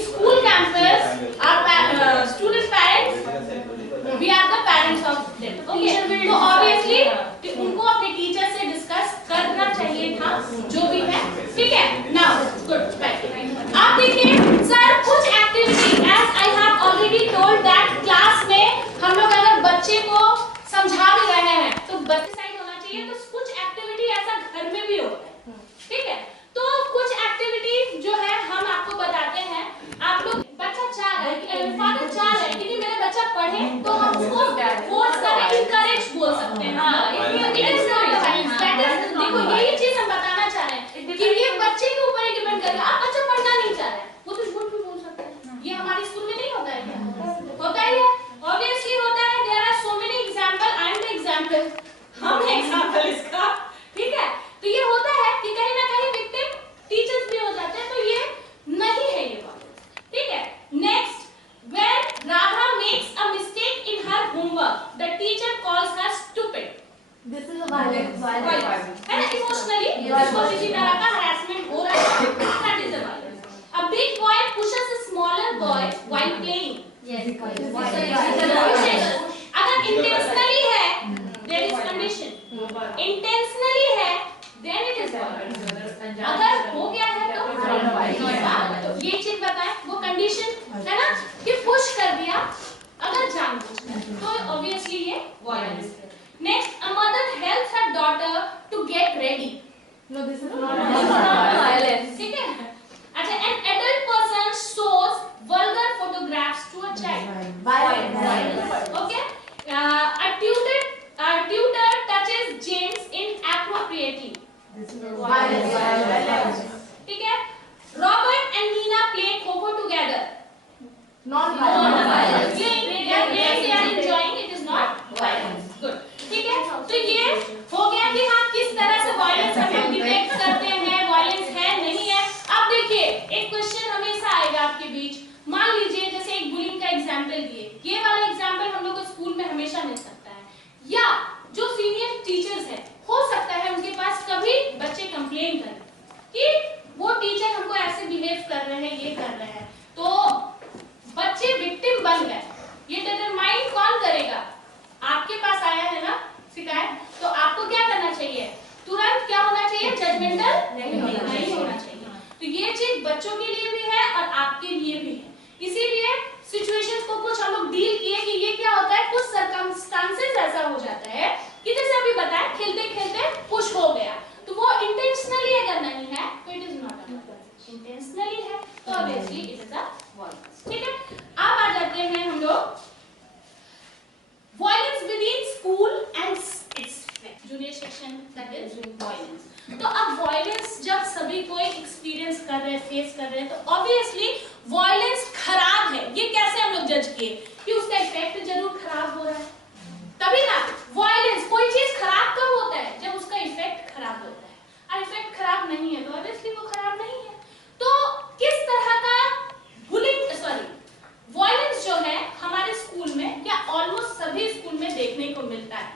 boy while playing. Yes. अगर intentionally है, there is condition. Intentionally है, then it is violence. अगर हो गया है तो ये चीज बताएं, वो कंडीशन है ना कि पुश कर दिया, अगर जानबूझकर तो obviously ये violence है. Next, a mother helps her daughter to get ready. No, this is not violence. ठीक है? अच्छा, an adult person shows vulgar photographs to a child. violence. Okay? A tutor touches James inappropriately. This is violence. ठीक है? Robert and Nina play kho-kho together. Non-violence. They are enjoying. It is not violence. Good. ठीक है? तो ये हो गया कि हाँ किस तरह से violence हम लोग डिटेक्ट करते हैं, violence है नहीं है. अब देखिए, एक क्वेश्चन हमेशा आएगा आपके बीच. मान लीजिए जैसे एक बुलिंग का एग्जाम्पल दिए, ये वाला एग्जाम्पल हम लोग को स्कूल में हमेशा मिल सकता है, या जो सीनियर टीचर्स हैं हो सकता है उनके पास कभी बच्चे कंप्लेन करें कि वो टीचर हमको ऐसे बिहेव कर रहे हैं, ये कर रहे हैं, तो बच्चे विक्टिम बन गए. ये डिटरमाइन कौन करेगा? आपके पास आया है ना शिकायत, तो आपको क्या करना चाहिए? तुरंत क्या होना चाहिए? जजमेंटल नहीं होना चाहिए. तो ये चीज बच्चों के लिए भी है और आपके लिए भी है. इसीलिए सिचुएशंस को कुछ हम लोग डील किए कि ये क्या होता है, कुछ सर्कमस्टांसेस ऐसा हो जाता है कि जैसे अभी बताया, खेलते खेलते पुश हो गया, तो वो इंटेंशनली अगर नहीं है तो it is not a violence. Intentionally है तो obviously it is a violence. ठीक है? अब आ जाते हैं हम लोग violence with in school and it's junior section, that is violence. तो अब वायलेंस जब सभी कोई एक्सपीरियंस कर रहे हैं, फेस कर रहे हैं, तो ऑब्वियसली वायलेंस खराब है. ये कैसे हम लोग जज किए कि उसका इफेक्ट जरूर खराब हो रहा है, तभी ना. वायलेंस, कोई चीज खराब कब होता है? जब उसका इफेक्ट खराब होता है, और इफेक्ट खराब नहीं है तो ऑब्वियसली वो खराब नहीं है. तो किस तरह का वायलेंस जो है हमारे स्कूल में या ऑलमोस्ट सभी स्कूल में देखने को मिलता है,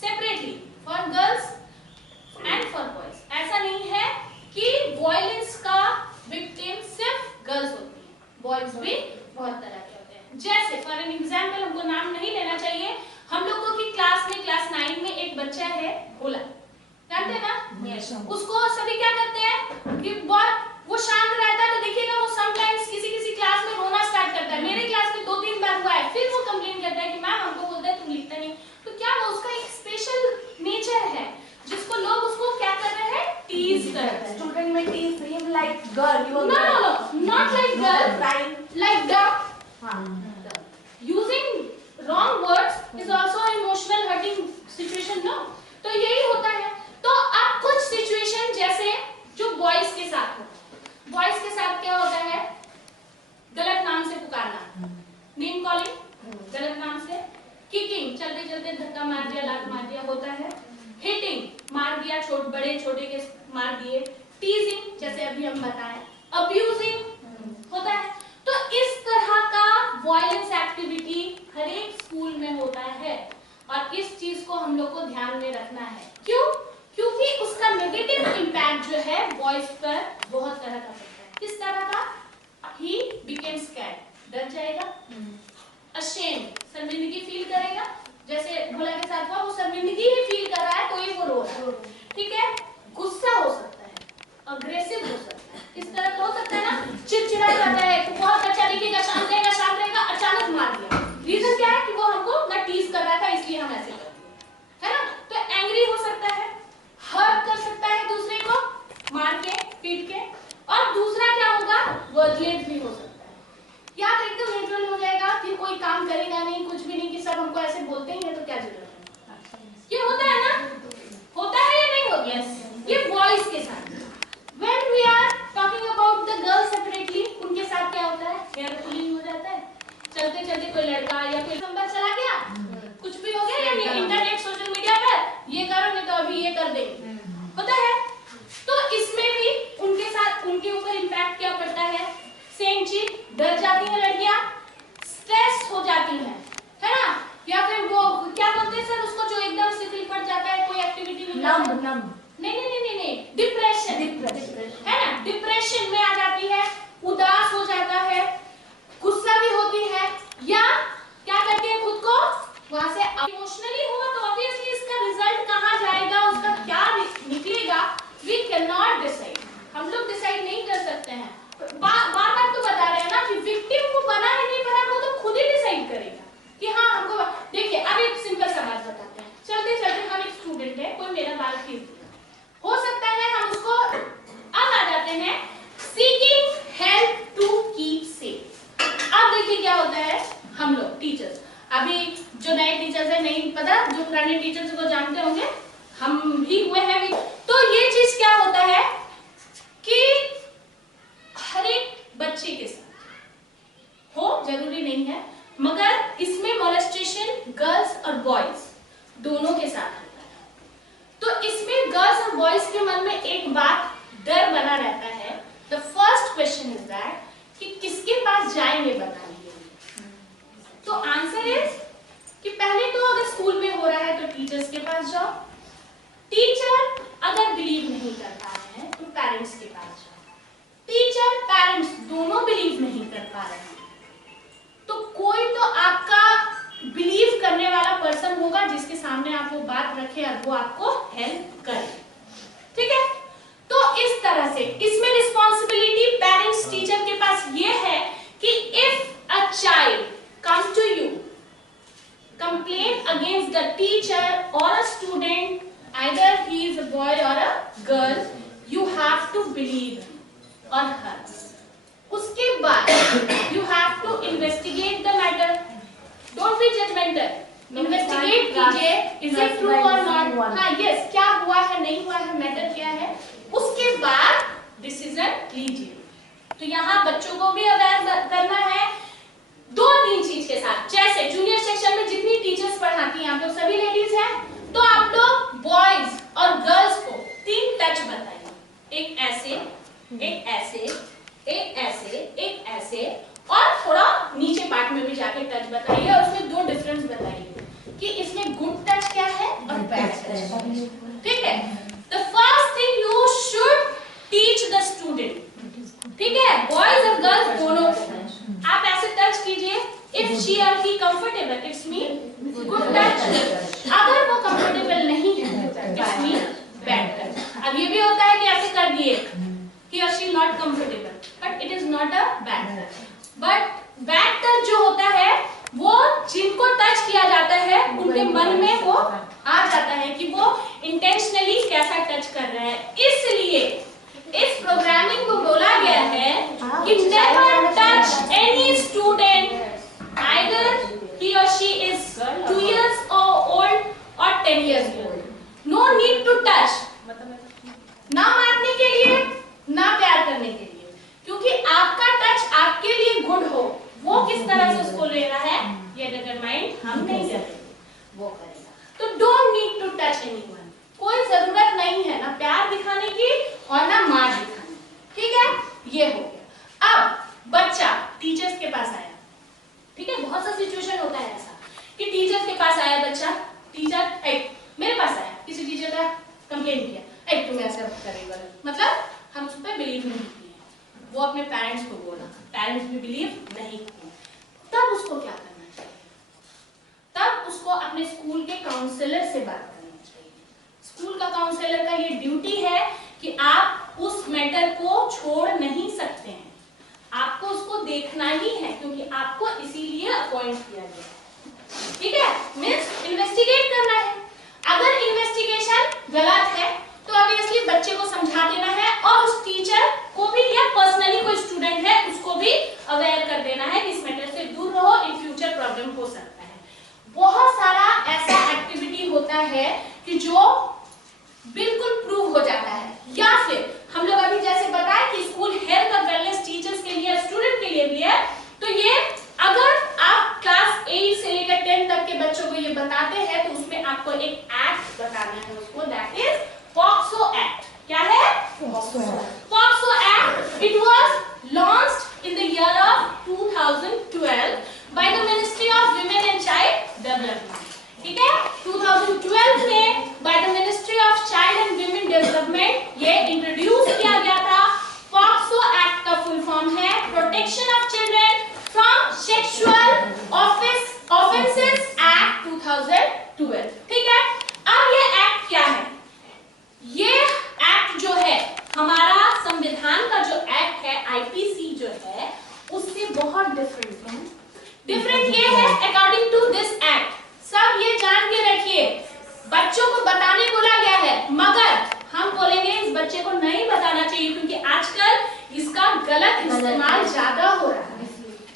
separately for girls and for boys. ऐसा नहीं है कि वायलेंस का विक्टिम सिर्फ गर्ल्स होती है, बॉयज भी बहुत तरह के होते हैं. जैसे फॉर एन एग्जांपल, हमको नाम नहीं लेना चाहिए, हम लोगों की क्लास में क्लास 9 में एक बच्चा है भोला, जानते हैं ना? उसको सभी क्या करते हैं कि वो शांत रहता है, तो देखिएगा वो समटाइम्स किसी क्लास में रोना स्टार्ट करता है. मेरे क्लास में 2-3 बार हुआ है. फिर वो कंप्लेन करता है कि मैम हमको बोलता है तुम लिखता नहीं. तो क्या वो उसका एक स्पेशल नेचर है जिसको लोग उसको क्या कर रहे हैं? टीज कर रहे हैं. Student may tease him like girl. You are No, not like girl, like duck. Using wrong words is also an emotional hurting situation, no? तो यही होता है. तो अब कुछ सिचुएशन जैसे जो बॉयज के साथ हो, बॉयज के साथ क्या होता है? गलत नाम से पुकारना, नेम कॉलिंग, गलत नाम से, किकिंग, चलते चलते धक्का मार दिया, लात मार दिया होता है, हिटिंग, मार दिया, बड़े छोटे के मार दिए, टीजिंग जैसे अभी हम बताएं, अब्यूजिंग होता है. तो इस तरह का वायलेंस एक्टिविटी हर एक स्कूल में होता है और इस चीज को हम लोग को ध्यान में रखना है. क्यों? क्योंकि उसका नेगेटिव इंपैक्ट जो है बॉयज पर बहुत तरह का पड़ता है. किस तरह का? ही बिकेम स्कैर्ड, डर जाएगा, ashamed, शर्मिंदगी फील करेगा, जैसे भोला के साथ हुआ, वो शर्मिंदगी ही फील कर रहा है तो ये वो रो रहा है. ठीक है? गुस्सा हो सकता है, अग्रेसिव हो सकता है, इस तरह का हो सकता है ना, चिड़चिड़ा जाता है, तो बहुत अच्छा दिखेगा, शांत रहेगा, अचानक मार दिया. रीजन क्या है कि वो हमको ना टीज कर रहा था इसलिए हम ऐसे करते हैं, है ना? तो एंग्री हो सकता है, हर्ट कर सकता है दूसरे को मार के, पीट के, और दूसरा क्या होगा? वर्डलेस भी हो सकता है. या तो एकदम न्यूट्रल हो जाएगा, फिर कोई काम करेगा नहीं, कुछ भी नहीं, कि सब हमको ऐसे बोलते ही है तो क्या जरूरत है. ये होता है ना? होता है या नहीं होता? ये बॉयज के साथ. When we are talking about the girls separately, उनके साथ क्या होता है? हेयर पुलिंग हो जाता है, चलते चलते कोई लड़का या कोई नंबर चला गया, कुछ भी हो गया, या इंटरनेट सोशल मीडिया पर ये करो नहीं तो अभी ये कर देंगे, होता है. तो इसमें भी उनके साथ उनके ऊपर इम्पैक्ट क्या पड़ता है? सेम चीज, डर जाती है लड़कियां, स्ट्रेस हो जाती है ना? या फिर वो क्या बोलते हैं सर उसको जो एकदम से दिल पड़ जाता है, कोई एक्टिविटी नहीं, नहीं, डिप्रेशन है ना? डिप्रेशन में आ जाती है, उदास हो जाता है, कि हाँ हमको देखिए अब एक सिंपल सा बात बताते हैं, चलते चलते हम एक स्टूडेंट है, कोई मेरा बाल खींच दिया, हो सकता है हम उसको अब आ जाते हैं seeking help to keep safe. अब देखिए क्या होता है, हम लोग टीचर्स, अभी जो नए टीचर्स है नहीं पता, जो पुराने टीचर्स को जानते होंगे, हम भी हुए हैं भी, तो ये चीज क्या होता है कि हर एक बच्चे के साथ हो जरूरी नहीं है, मगर इसमें मोलेस्टेशन गर्ल्स और बॉयज दोनों के साथ होता है। तो इसमें गर्ल्स और बॉयज के मन में एक बात डर बना रहता है। The first question is that कि किसके पास जाएंगे बताने के लिए। तो आंसर इज कि पहले तो अगर स्कूल में हो रहा है तो टीचर्स के पास जाओ, टीचर अगर बिलीव नहीं कर पा रहे हैं तो पेरेंट्स के पास जाओ, टीचर पेरेंट्स दोनों बिलीव नहीं कर पा रहे हैं तो कोई तो आपका बिलीव करने वाला पर्सन होगा जिसके सामने आप वो बात रखें और वो आपको हेल्प करे, ठीक है। तो इस तरह से इसमें रिस्पॉन्सिबिलिटी पेरेंट्स टीचर के पास ये है कि if a child come to you complain against the teacher or a student, either he is a boy or a girl, you have to believe him or her. उसके बाद you have to investigate the matter. Don't be judgmental. Investigate कीजिए, is it true or not? हाँ, yes, क्या हुआ है, नहीं हुआ है, मैटर क्या है, उसके बाद डिसीजन लीजिए। तो यहाँ बच्चों को भी अवेयर करना है दो तीन चीज के साथ। जैसे जूनियर सेक्शन में जितनी टीचर्स पढ़ाती हैं, आप लोग सभी लेडीज हैं, तो आप लोग बॉयज और गर्ल्स को 3 टच बताइए, एक ऐसे, एक ऐसे, एक ऐसे, एक ऐसे, और थोड़ा नीचे पार्ट में भी जाके टच बताइए और उसमें 2 डिफरेंस बताइए कि इसमें गुड टच क्या है और बैड टच, ठीक है। The first thing you should teach the student, ठीक है, बॉयज और गर्ल्स दोनों को आप ऐसे टच कीजिए, if she or he comfortable it's mean good touch, अगर वो कंफर्टेबल नहीं है इट्स मीन बैड टच। अब ये भी होता है कि ऐसे कर दिए कि और she not comfortable, but it is not a bad touch. But bad touch जो होता है वो जिनको टच किया जाता है उनके मन में वो आ जाता है कि वो इंटेंशनली कैसा टच कर रहे हैं। इसलिए इस प्रोग्रामिंग को बोला गया है कि never touch any student either he और she is 2 years old or 10 years old. No need to touch. ना मारने के लिए ना प्यार करने के लिए, क्योंकि आपका टच आपके लिए गुड हो, वो किस तरह से उसको ले रहा है ये डिटरमाइन हम नहीं करेंगे, वो करेगा। तो don't need to touch anyone, कोई जरूरत नहीं है ना प्यार दिखाने की और ना मार दिखाने की, ठीक है, ये हो गया। अब बच्चा टीचर्स के पास आया, ठीक है, बहुत सा सिचुएशन होता है ऐसा कि टीचर्स के पास आया बच्चा, टीचर एक मेरे पास आया, किसी टीचर का कंप्लेंट किया, एक तुम ऐसा करेगा, मतलब हम उस पर बिलीव नहीं किए, वो अपने पेरेंट्स को बोला, पेरेंट्स भी बिलीव नहीं किए, तब उसको क्या करना चाहिए? तब उसको अपने स्कूल के काउंसलर से बात करनी चाहिए। स्कूल का काउंसलर का ये ड्यूटी है कि आप उस मैटर को छोड़ नहीं सकते हैं, आपको उसको देखना ही है, क्योंकि आपको इसीलिए अपॉइंट किया गया है, ठीक है, मींस इन्वेस्टिगेट करना है। अगर इन्वेस्टिगेशन गलत है तो ऑब्वियसली बच्चे को समझा देना है और उस टीचर को भी या पर्सनली कोई स्टूडेंट है उसको भी अवेयर कर देना है कि इस मैटर से दूर रहो, इन फ्यूचर प्रॉब्लम हो सकता है। बहुत सारा ऐसा एक्टिविटी होता है कि जो बिल्कुल प्रूव हो जाता है, या फिर हम लोग अभी जैसे बताए कि स्कूल हेल्थ और वेलनेस टीचर्स के लिए, स्टूडेंट के लिए भी है, तो ये अगर आप क्लास 8 से लेकर 10 तक के बच्चों को ये बताते हैं तो उसमें आपको एक एक्ट बताना है उसको, दैट इज पॉक्सो एक्ट। क्या है? POCSO act. It was launched in the year of 2012 by the ministry of women and child development, ठीक है, 2012 में by the ministry of child and women development ये इंट्रोड्यूस किया गया था। पॉक्सो एक्ट का फुल फॉर्म है प्रोटेक्शन ऑफ चिल्ड्रन हो रहा है,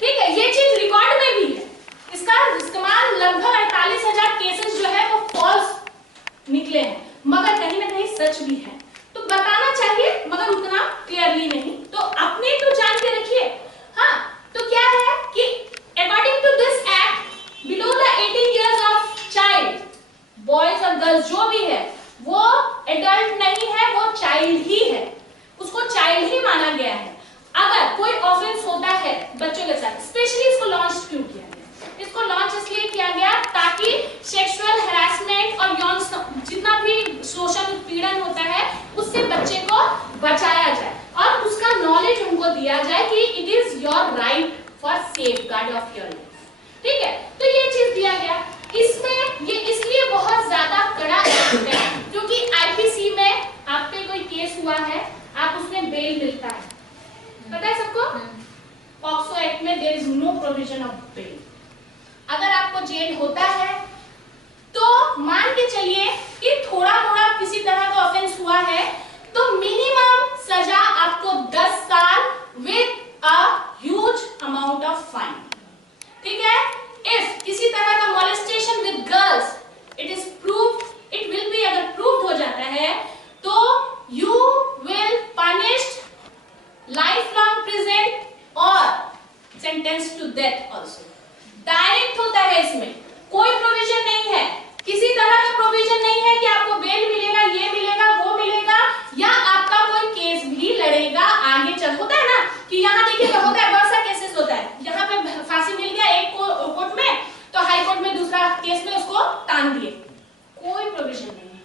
ठीक है, ये चीज रिकॉर्ड में भी है। इसका इस्तेमाल लगभग 48,000 केसेस जो है वो फॉल्स निकले हैं, मगर कहीं ना कहीं सच भी है। तो बताना चाहिए मगर उतना क्लियरली नहीं, तो अपने तो जान के रखिए। हाँ, तो क्या है कि according to this act below the 18 years of child, boys और गर्ल्स जो भी है वो एडल्ट नहीं है, वो चाइल्ड ही है, उसको चाइल्ड ही माना गया है। अगर कोई ऑफेंस होता है बच्चों के साथ, स्पेशली इसको लॉन्च क्यों किया गया? इसको लॉन्च इसलिए किया गया ताकि सेक्सुअल हैरेसमेंट और यौन जितना भी शोषण उत्पीड़न होता है उससे बच्चे को बचाया जाए और उसका नॉलेज उनको दिया जाए कि it is your right for safeguard of your life. ठीक है, तो ये चीज दिया गया। इसमें ये इसलिए बहुत ज्यादा कड़ा है क्योंकि आईपीसी में आप पे कोई केस हुआ है, आप उसमें बेल मिलता है, पता है सबको? पॉक्सो एक्ट में there is no provision of bail. अगर आपको जेल होता है तो मान के चलिए कि थोड़ा मोड़ा किसी तरह का ऑफेंस हुआ है तो मिनिमम सजा आपको 10 साल with a huge amount of fine. ठीक है, इफ किसी तरह का molestation with girls it is proved, it will be, अगर प्रूव्ड हो जाता है तो you will punished lifelong prison or sentence to death also. Direct होता है, इसमें कोई प्रोविजन नहीं है, किसी तरह का प्रोविजन नहीं है कि आपको बेल मिलेगा, ये मिलेगा, वो मिलेगा, या आपका कोई केस भी लड़ेगा आगे चल। होता है ना कि यहाँ देखिएगा, होता है बहुत सा केसेस होता है, यहाँ पे फांसी मिल गया एक कोर्ट में तो हाई कोर्ट में दूसरा केस में उसको टांग दिए। कोई प्रोविजन नहीं है,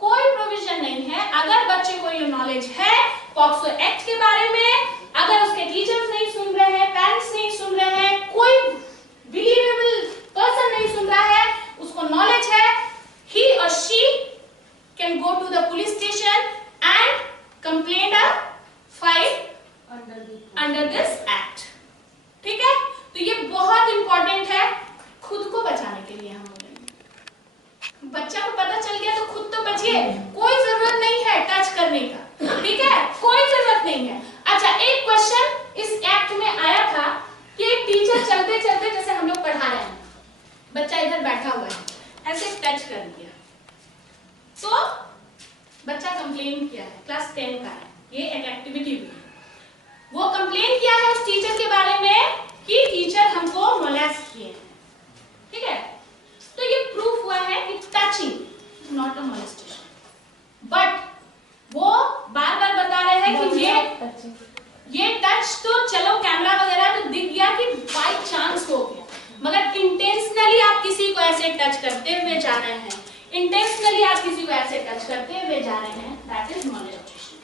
कोई प्रोविजन नहीं है। अगर बच्चे को ये नॉलेज है पॉक्सो एक्ट के बारे में, अगर उसके टीचर्स नहीं सुन रहे हैं, पेरेंट्स नहीं सुन रहे हैं, कोई बिलीवेबल पर्सन नहीं सुन रहा है, उसको नॉलेज है, he or she can go to the police station and complain a file under this act। ठीक है, तो ये बहुत इंपॉर्टेंट है खुद को बचाने के लिए। हम बच्चा को पता चल गया तो खुद तो बचिए, कोई जरूरत नहीं है टच करने का, ठीक है, कोई जरूरत नहीं है। अच्छा, एक क्वेश्चन इस एक्ट में आया था कि एक टीचर चलते चलते, जैसे हम लोग पढ़ा रहे हैं, बच्चा इधर बैठा हुआ है, ऐसे टच कर दिया तो बच्चा कंप्लेन किया है, क्लास 10 का है, ये एक एक्टिविटी हुई है, वो कंप्लेन किया है उस टीचर के बारे में कि टीचर हमको मोलेस्ट किए हैं। ठीक है, तो ये प्रूफ हुआ है कि touching not a molestation, but वो बार बार बता रहे हैं कि ये टच तो चलो कैमरा वगैरह तो दिख गया कि बाय चांस हो गया, मगर इंटेंशनली आप किसी को ऐसे टच करते हुए जा रहे हैं, इंटेंशनली आप किसी को ऐसे टच करते हुए जा रहे हैं, दैट इज मोलेस्टेशन।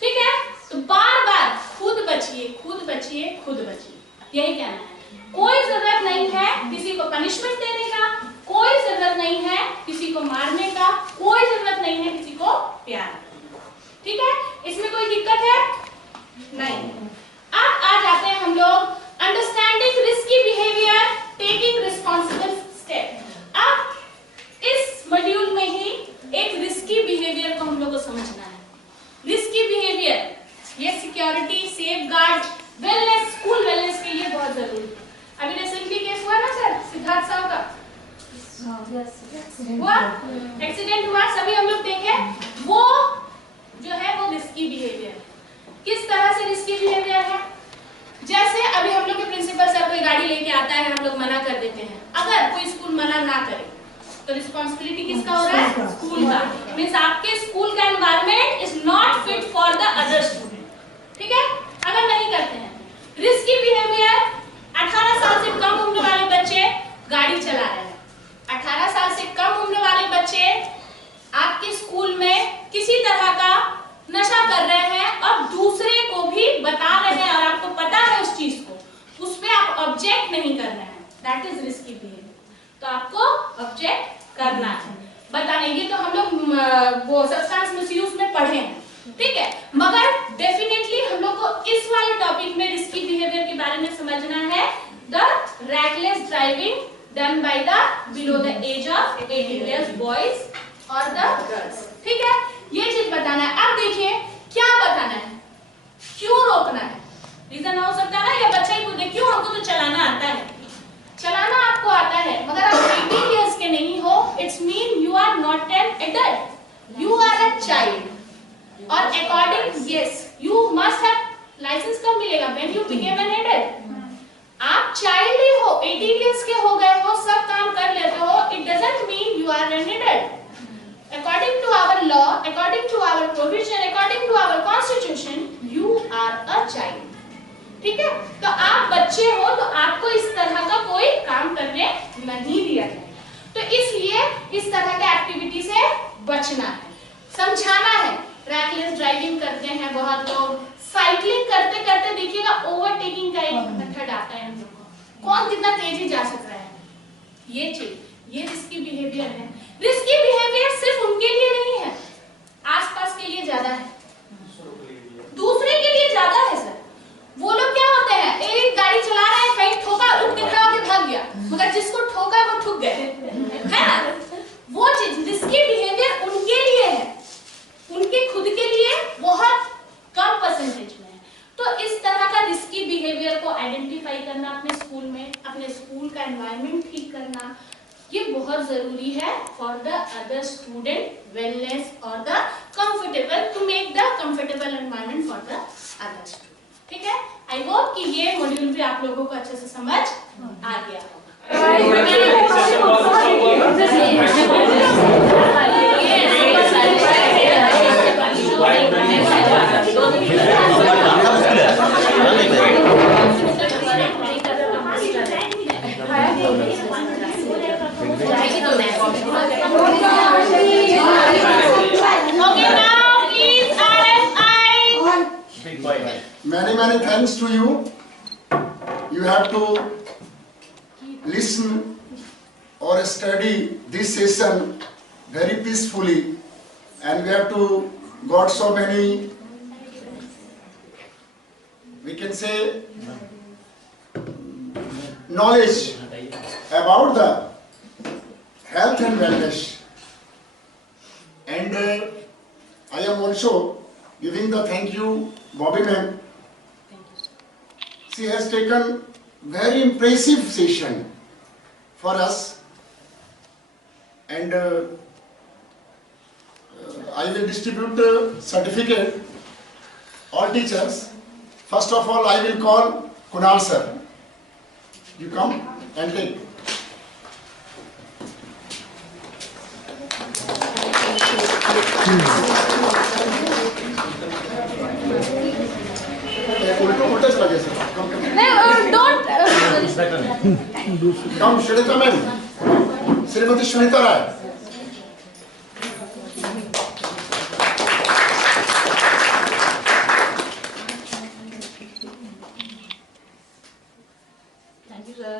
ठीक है, तो बार बार खुद बचिए, खुद बचिए, खुद बचिए, यही कहना है। कोई जरूरत नहीं है किसी को पनिशमेंट देने का, कोई जरूरत नहीं है किसी को मारने का, कोई जरूरत नहीं है किसी को प्यार करने का। ठीक है, इसमें कोई दिक्कत है नहीं। अब आ जाते हैं हम लोग understanding risky behaviour, taking responsible step. अब इस मॉड्यूल में ही एक रिस्की बिहेवियर को हम लोग को समझना है। रिस्की बिहेवियर ये security, safeguard, wellness, school wellness के लिए बहुत जरूरी है। अभी रिसेंटली केस हुआ ना सर, सिद्धार्थ साहब का हुआ, एक्सीडेंट हुआ, सभी हम लोग देखे, वो जो है वो रिस्की बिहेवियर है। किस तरह से रिस्की बिहेवियर है? जैसे अभी हम लोग के प्रिंसिपल सर कोई गाड़ी लेके आता है, हम लोग मना कर देते हैं, अगर कोई स्कूल मना ना करे तो रिस्पॉन्सिबिलिटी किसका हो रहा है? स्कूल का। मींस आपके स्कूल का environment is not fit for the other student. ठीक है, अगर नहीं करते हैं। रिस्की बिहेवियर, 18 साल से कम उम्र वाले बच्चे गाड़ी चला रहे हैं, 18 साल से कम उम्र वाले बच्चे आपके स्कूल में किसी तरह का नशा कर रहे हैं और दूसरे को भी बता रहे हैं और आपको पता है उस चीज को, उस पे आप ऑब्जेक्ट नहीं कर रहे हैं, दैट इज रिस्की बिहेवियर। तो आपको ऑब्जेक्ट करना है, बताने। ये तो हम लोग वो सब्सटेंस मिसयूज में पढ़े हैं, ठीक है, मगर डेफिनेटली हम लोग को इस वाले टॉपिक में रिस्की बिहेवियर के बारे में समझना है, the reckless driving done by the below the age of 18 years boys और द गर्ल्स। ठीक है, ये चीज बताना है। अब देखिए क्या बताना है, क्यों रोकना है। रीजन हो सकता है ना, या बच्चा ही पूछे क्यों, हमको तो चलाना आता है। चलाना आपको आता है मगर आप 18 इयर्स के नहीं हो, it's mean you are not an adult, you are a child. और according yes you must have licence कब मिलेगा, when you became an adult. आप चाइल्ड ही हो, 18 इयर्स के हो गए हो, सब काम कर लेते हो, it doesn't mean you are an adult. According to our law, according to our provision, according to our constitution, you are a child. ठीक है, तो आप बच्चे हो तो आपको इस तरह का कोई काम करने नहीं दिया जाएगा। तो इसलिए इस तरह के एक्टिविटी से बचना है, समझाना है। रैकलेस ड्राइविंग करते हैं बहुत लोग, साइकिलिंग करते करते देखिएगा ओवरटेकिंग का एक मेथड आता है हम लोग को, कौन कितना तेजी जा सक रहा है, ये चीज, ये रिस्की बिहेवियर है। रिस्की बिहेवियर सिर्फ उनके लिए नहीं है, आसपास के लिए ज्यादा है, दूसरे के लिए ज्यादा है सर। वो लोग क्या होते हैं, एक गाड़ी चला रहे हैं, कहीं ठोका, उठ के खड़ा होकर भाग गया, मगर जिसको ठोका वो ठुक गए, है ना। वो चीज रिस्की बिहेवियर उनके लिए है, उनके खुद के लिए बहुत कम परसेंटेज में है। तो इस तरह का रिस्की बिहेवियर को आइडेंटिफाई करना अपने स्कूल में, अपने स्कूल का एनवायरनमेंट ठीक करना, ये बहुत जरूरी है for the other student wellness और the comfortable, to make the comfortable environment for the other student. ठीक है, आई होप कि ये मॉड्यूल भी आप लोगों को अच्छे से समझ आ गया Many thanks to you. You have to listen or study this session very peacefully, and we have to got so many, we can say, knowledge about the health and wellness. And I am also giving the thank you Bobby ma'am. She has taken very impressive session for us, and I will distribute certificate all teachers. First of all, I will call Kunal sir. You come and take. उल्टा चला गया sir. Come Shweta ma'am, Shrimati Shweta Rai. Thank you, sir.